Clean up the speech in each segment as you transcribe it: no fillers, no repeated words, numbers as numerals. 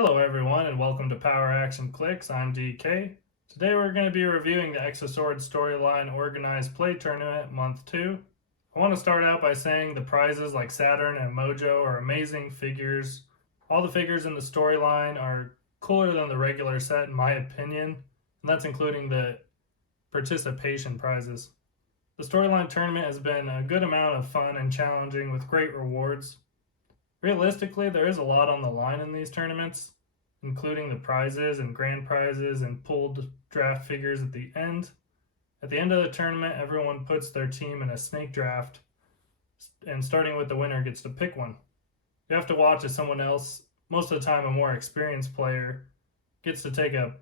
Hello everyone and welcome to Power Action Clicks. I'm DK. Today we're going to be reviewing the Exosword Storyline Organized Play Tournament Month 2. I want to start out by saying the prizes like Saturn and Mojo are amazing figures. All the figures in the storyline are cooler than the regular set in my opinion, and that's including the participation prizes. The storyline tournament has been a good amount of fun and challenging with great rewards. Realistically, there is a lot on the line in these tournaments, including the prizes and grand prizes and pooled draft figures at the end. At the end of the tournament, everyone puts their team in a snake draft, and starting with the winner gets to pick one. You have to watch as someone else, most of the time a more experienced player, gets to take a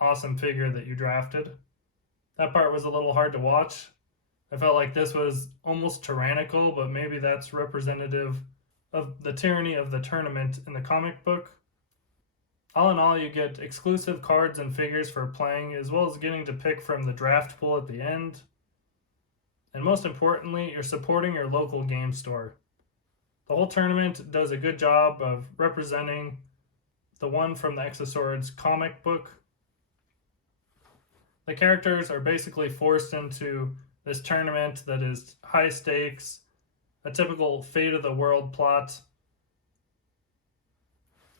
awesome figure that you drafted. That part was a little hard to watch. I felt like this was almost tyrannical, but maybe that's representative of the tyranny of the tournament in the comic book. All in all, you get exclusive cards and figures for playing, as well as getting to pick from the draft pool at the end. And most importantly, you're supporting your local game store. The whole tournament does a good job of representing the one from the Exoswords comic book. The characters are basically forced into this tournament that is high stakes, a typical fate of the world plot.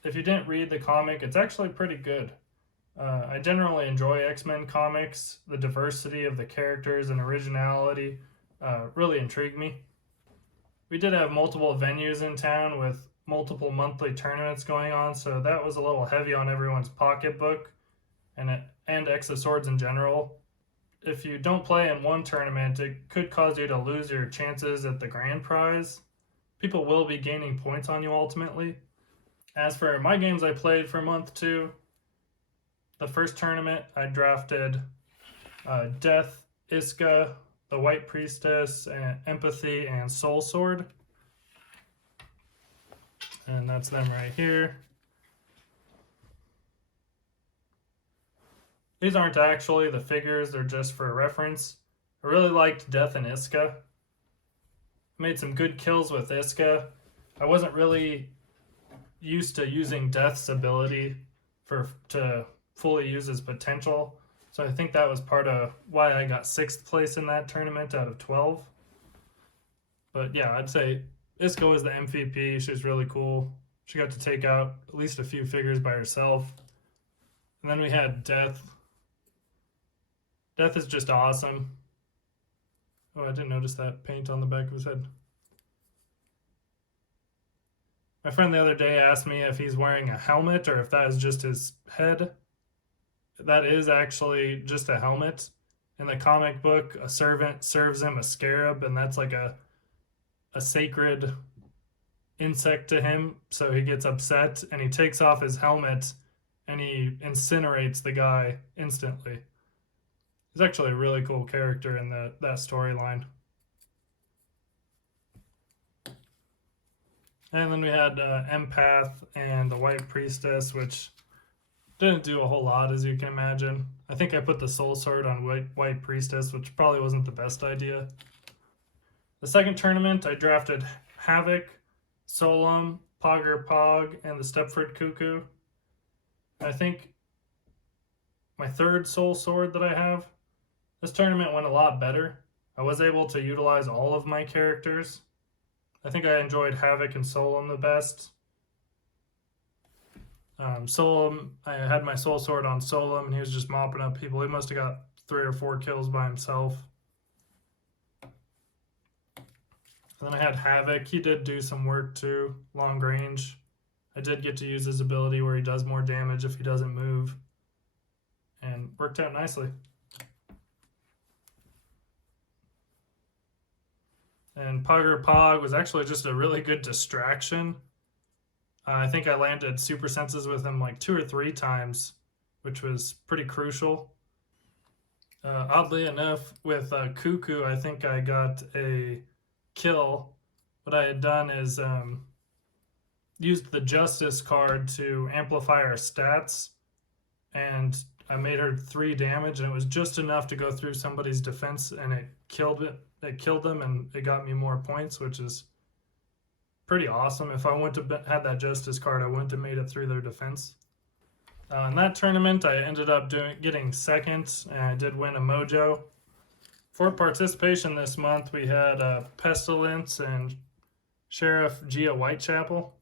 If you didn't read the comic, it's actually pretty good. I generally enjoy X-Men comics. The diversity of the characters and originality really intrigued me. We did have multiple venues in town with multiple monthly tournaments going on, so that was a little heavy on everyone's pocketbook and Exoswords in general. If you don't play in one tournament, it could cause you to lose your chances at the grand prize. People will be gaining points on you ultimately. As for my games I played for month 2, the first tournament I drafted Death, Iska, the White Priestess, and Empathy, and Soul Sword. And that's them right here. These aren't actually the figures, they're just for reference. I really liked Death and Iska. Made some good kills with Iska. I wasn't really used to using Death's ability to fully use his potential, so I think that was part of why I got 6th place in that tournament out of 12. But yeah, I'd say Iska was the MVP. She was really cool. She got to take out at least a few figures by herself. And then we had Death. Death is just awesome. Oh, I didn't notice that paint on the back of his head. My friend the other day asked me if he's wearing a helmet or if that is just his head. That is actually just a helmet. In the comic book, a servant serves him a scarab, and that's like a sacred insect to him, so he gets upset and he takes off his helmet and he incinerates the guy instantly. He's actually a really cool character in that storyline. And then we had Empath and the White Priestess, which didn't do a whole lot, as you can imagine. I think I put the Soul Sword on White Priestess, which probably wasn't the best idea. The second tournament, I drafted Havoc, Solum, Pogger Pog, and the Stepford Cuckoo. I think my third Soul Sword that I have. This tournament went a lot better. I was able to utilize all of my characters. I think I enjoyed Havoc and Solum the best. Solum, I had my Soul Sword on Solum, and he was just mopping up people. He must have got 3 or 4 kills by himself. And then I had Havoc. He did do some work too, long range. I did get to use his ability where he does more damage if he doesn't move, and worked out nicely. And Pogger Pog was actually just a really good distraction. I think I landed super senses with him like 2 or 3 times, which was pretty crucial. Oddly enough, with Cuckoo, I think I got a kill. What I had done is used the Justice card to amplify her stats, and I made her 3 damage, and it was just enough to go through somebody's defense, and it killed them, and it got me more points, which is pretty awesome. If I wouldn't have had that Justice card, I wouldn't have made it through their defense. In that tournament, I ended up getting second, and I did win a mojo. For participation this month, we had Pestilence and Sheriff Gia Whitechapel.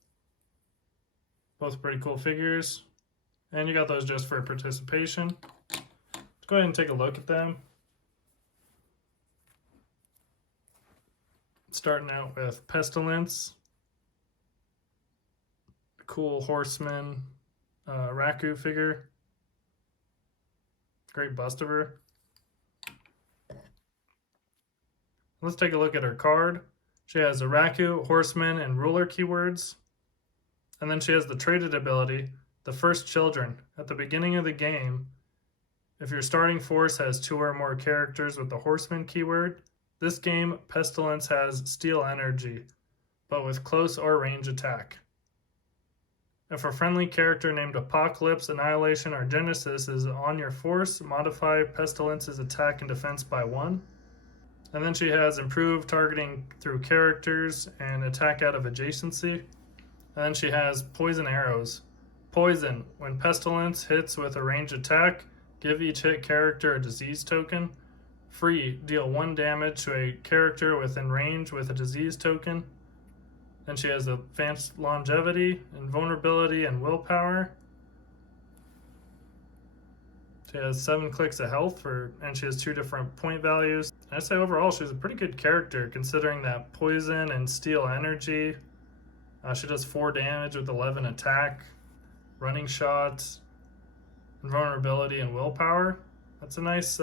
Both pretty cool figures. And you got those just for participation. Let's go ahead and take a look at them. Starting out with Pestilence. Cool Horseman Raku figure. Great bust of her. Let's take a look at her card. She has a Raku, Horseman, and Ruler keywords. And then she has the traded ability, the First Children. At the beginning of the game, if your starting force has 2 or more characters with the Horseman keyword, this game, Pestilence has Steel Energy, but with close or range attack. If a friendly character named Apocalypse, Annihilation, or Genesis is on your force, modify Pestilence's attack and defense by 1. And then she has improved targeting through characters and attack out of adjacency. And then she has poison arrows. Poison. When Pestilence hits with a ranged attack, give each hit character a disease token. Free. Deal 1 damage to a character within range with a disease token. Then she has advanced longevity, invulnerability, and willpower. She has 7 clicks of health, and she has 2 different point values. And I'd say overall she's a pretty good character considering that poison and steel energy. She does 4 damage with 11 attack, running shots, invulnerability, and willpower. That's a nice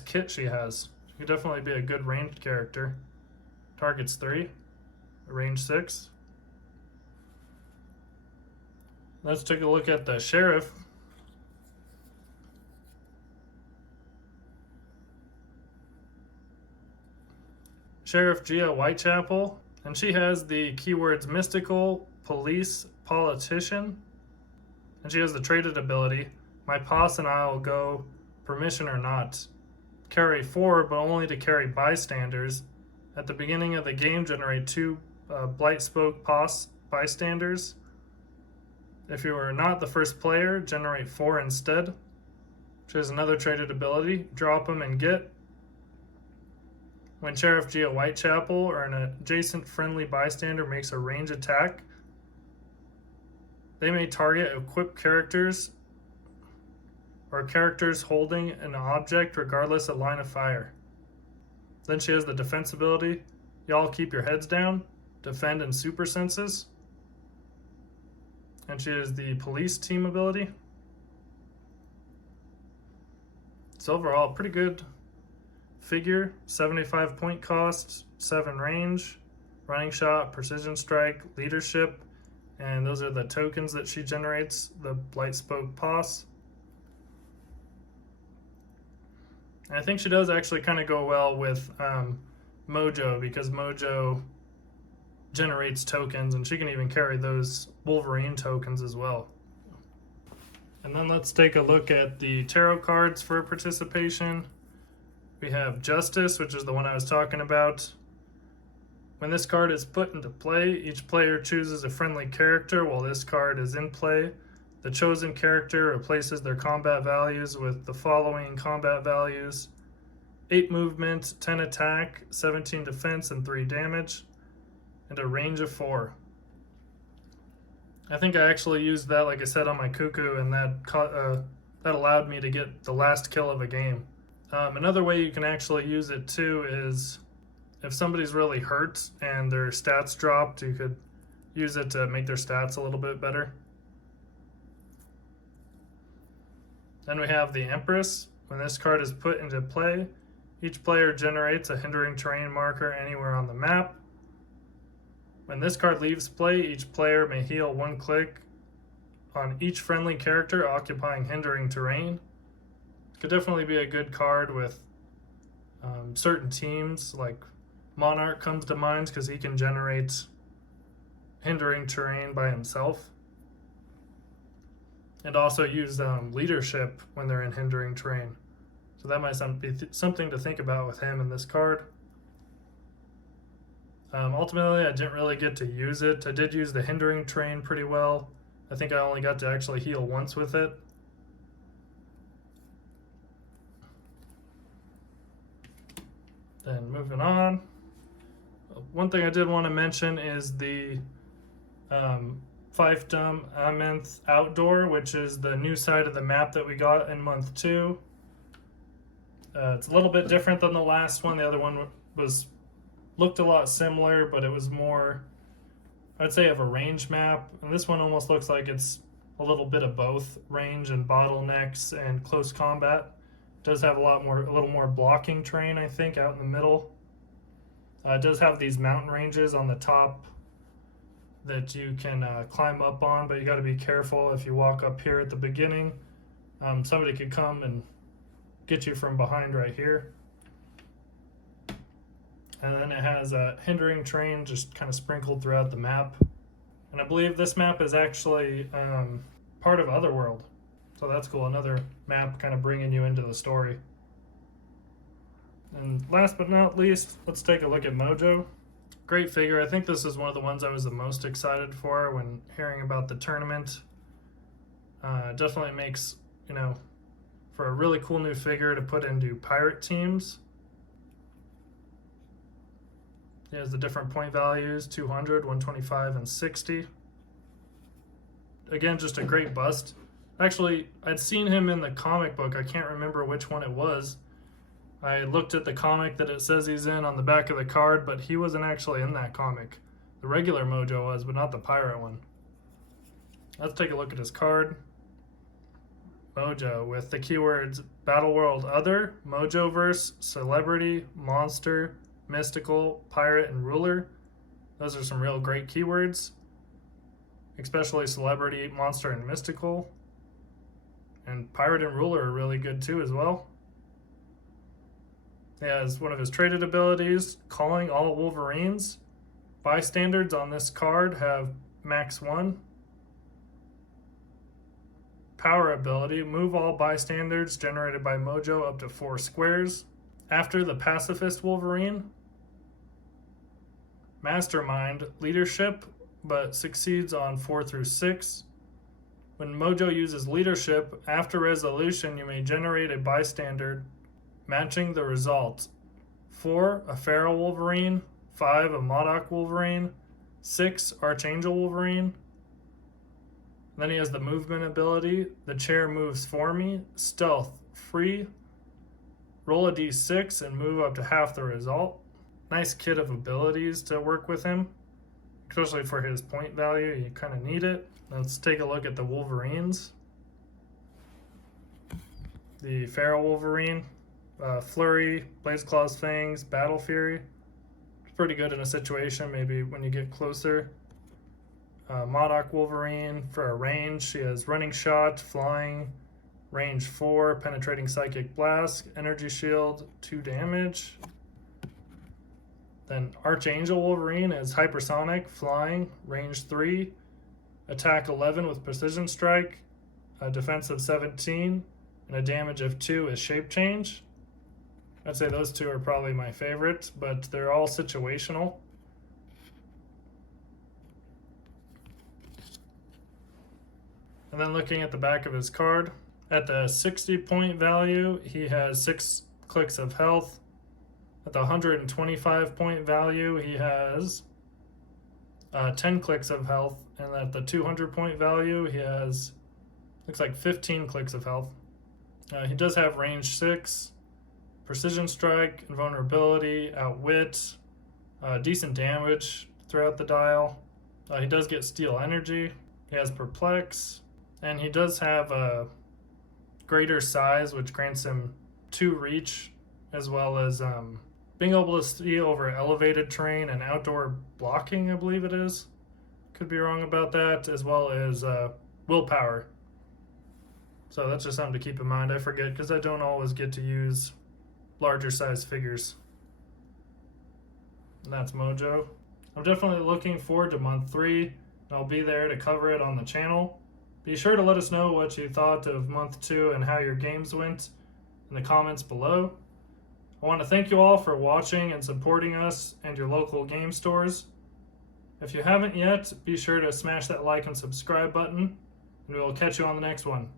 kit she has. She could definitely be a good ranged character. Targets 3, range 6. Let's take a look at the Sheriff. Sheriff Gia Whitechapel, and she has the keywords Mystical, Police, Politician, and she has the traded ability, my boss and I will go, permission or not. Carry 4, but only to carry bystanders. At the beginning of the game, generate 2 Blight Spoke Pos bystanders. If you are not the first player, generate 4 instead. She has another traded ability, drop them and get. When Sheriff Gia Whitechapel or an adjacent friendly bystander makes a range attack, they may target equipped characters or characters holding an object regardless of line of fire. Then she has the defense ability, y'all keep your heads down, defend and super senses. And she has the police team ability. So overall, pretty good figure. 75 point cost, 7 range, running shot, precision strike, leadership, and those are the tokens that she generates, the Blight Spoke Pos. And I think she does actually kind of go well with Mojo, because Mojo generates tokens and she can even carry those Wolverine tokens as well. And then let's take a look at the tarot cards for participation. We have Justice, which is the one I was talking about. When this card is put into play, each player chooses a friendly character while this card is in play. The chosen character replaces their combat values with the following combat values: 8 movement, 10 attack, 17 defense, and 3 damage, and a range of 4. I think I actually used that, like I said, on my Cuckoo, and that allowed me to get the last kill of a game. Another way you can actually use it too is if somebody's really hurt and their stats dropped, you could use it to make their stats a little bit better. Then we have the Empress. When this card is put into play, each player generates a hindering terrain marker anywhere on the map. When this card leaves play, each player may heal 1 click on each friendly character occupying hindering terrain. Could definitely be a good card with certain teams, like Monarch comes to mind because he can generate hindering terrain by himself. And also use leadership when they're in hindering terrain. So that might be something to think about with him in this card. Ultimately, I didn't really get to use it. I did use the hindering train pretty well. I think I only got to actually heal once with it. Then moving on. One thing I did want to mention is the Fiefdom Amenth Outdoor, which is the new side of the map that we got in month 2. It's a little bit different than the last one. The other one looked a lot similar, but it was more, I'd say, of a range map. And this one almost looks like it's a little bit of both range and bottlenecks and close combat. It does have a little more blocking terrain, I think, out in the middle. It does have these mountain ranges on the top that you can climb up on, but you got to be careful if you walk up here at the beginning. Somebody could come and get you from behind right here. And then it has a hindering terrain just kind of sprinkled throughout the map. And I believe this map is actually part of Otherworld. So that's cool. Another map kind of bringing you into the story. And last but not least, let's take a look at Mojo. Great figure. I think this is one of the ones I was the most excited for when hearing about the tournament. Definitely makes, for a really cool new figure to put into pirate teams. He has the different point values, 200, 125, and 60. Again, just a great bust. Actually, I'd seen him in the comic book. I can't remember which one it was. I looked at the comic that it says he's in on the back of the card, but he wasn't actually in that comic. The regular Mojo was, but not the pirate one. Let's take a look at his card. Mojo with the keywords Battle World Other, Mojoverse, Celebrity, Monster, Mystical, Pirate, and Ruler. Those are some real great keywords, especially Celebrity, Monster, and Mystical. And Pirate and Ruler are really good too as well. He has one of his traded abilities, Calling All Wolverines. Bystanders on this card have max 1. Power ability, move all bystanders generated by Mojo up to 4 squares. After the Pacifist Wolverine. Mastermind, leadership, but succeeds on 4 through 6. When Mojo uses leadership, after resolution you may generate a bystander matching the result. 4, a Feral Wolverine. 5, a Modoc Wolverine. 6, Archangel Wolverine. Then he has the movement ability. The chair moves for me. Stealth, free. Roll a d6 and move up to half the result. Nice kit of abilities to work with him, especially for his point value. You kind of need it. Let's take a look at the Wolverines. The Feral Wolverine. Flurry, Blaze Claw's Fangs, Battle Fury. It's pretty good in a situation, maybe when you get closer. Modoc Wolverine for a range. She has Running Shot, Flying, Range 4, Penetrating Psychic Blast, Energy Shield, 2 damage. Then Archangel Wolverine is Hypersonic, Flying, Range 3, Attack 11 with Precision Strike, a Defense of 17, and a damage of 2 is Shape Change. I'd say those two are probably my favorite, but they're all situational. And then looking at the back of his card, at the 60 point value, he has 6 clicks of health. At the 125 point value, he has 10 clicks of health. And at the 200 point value, he has, looks like 15 clicks of health. He does have range 6. Precision Strike, Invulnerability, Outwit, decent damage throughout the dial. He does get Steel Energy. He has Perplex. And he does have a greater size, which grants him 2 reach, as well as being able to see over elevated terrain and outdoor blocking, I believe it is. Could be wrong about that, as well as willpower. So that's just something to keep in mind. I forget because I don't always get to use larger size figures. And that's Mojo. I'm definitely looking forward to month 3, and I'll be there to cover it on the channel. Be sure to let us know what you thought of month 2 and how your games went in the comments below. I want to thank you all for watching and supporting us and your local game stores. If you haven't yet, be sure to smash that like and subscribe button, and we will catch you on the next one.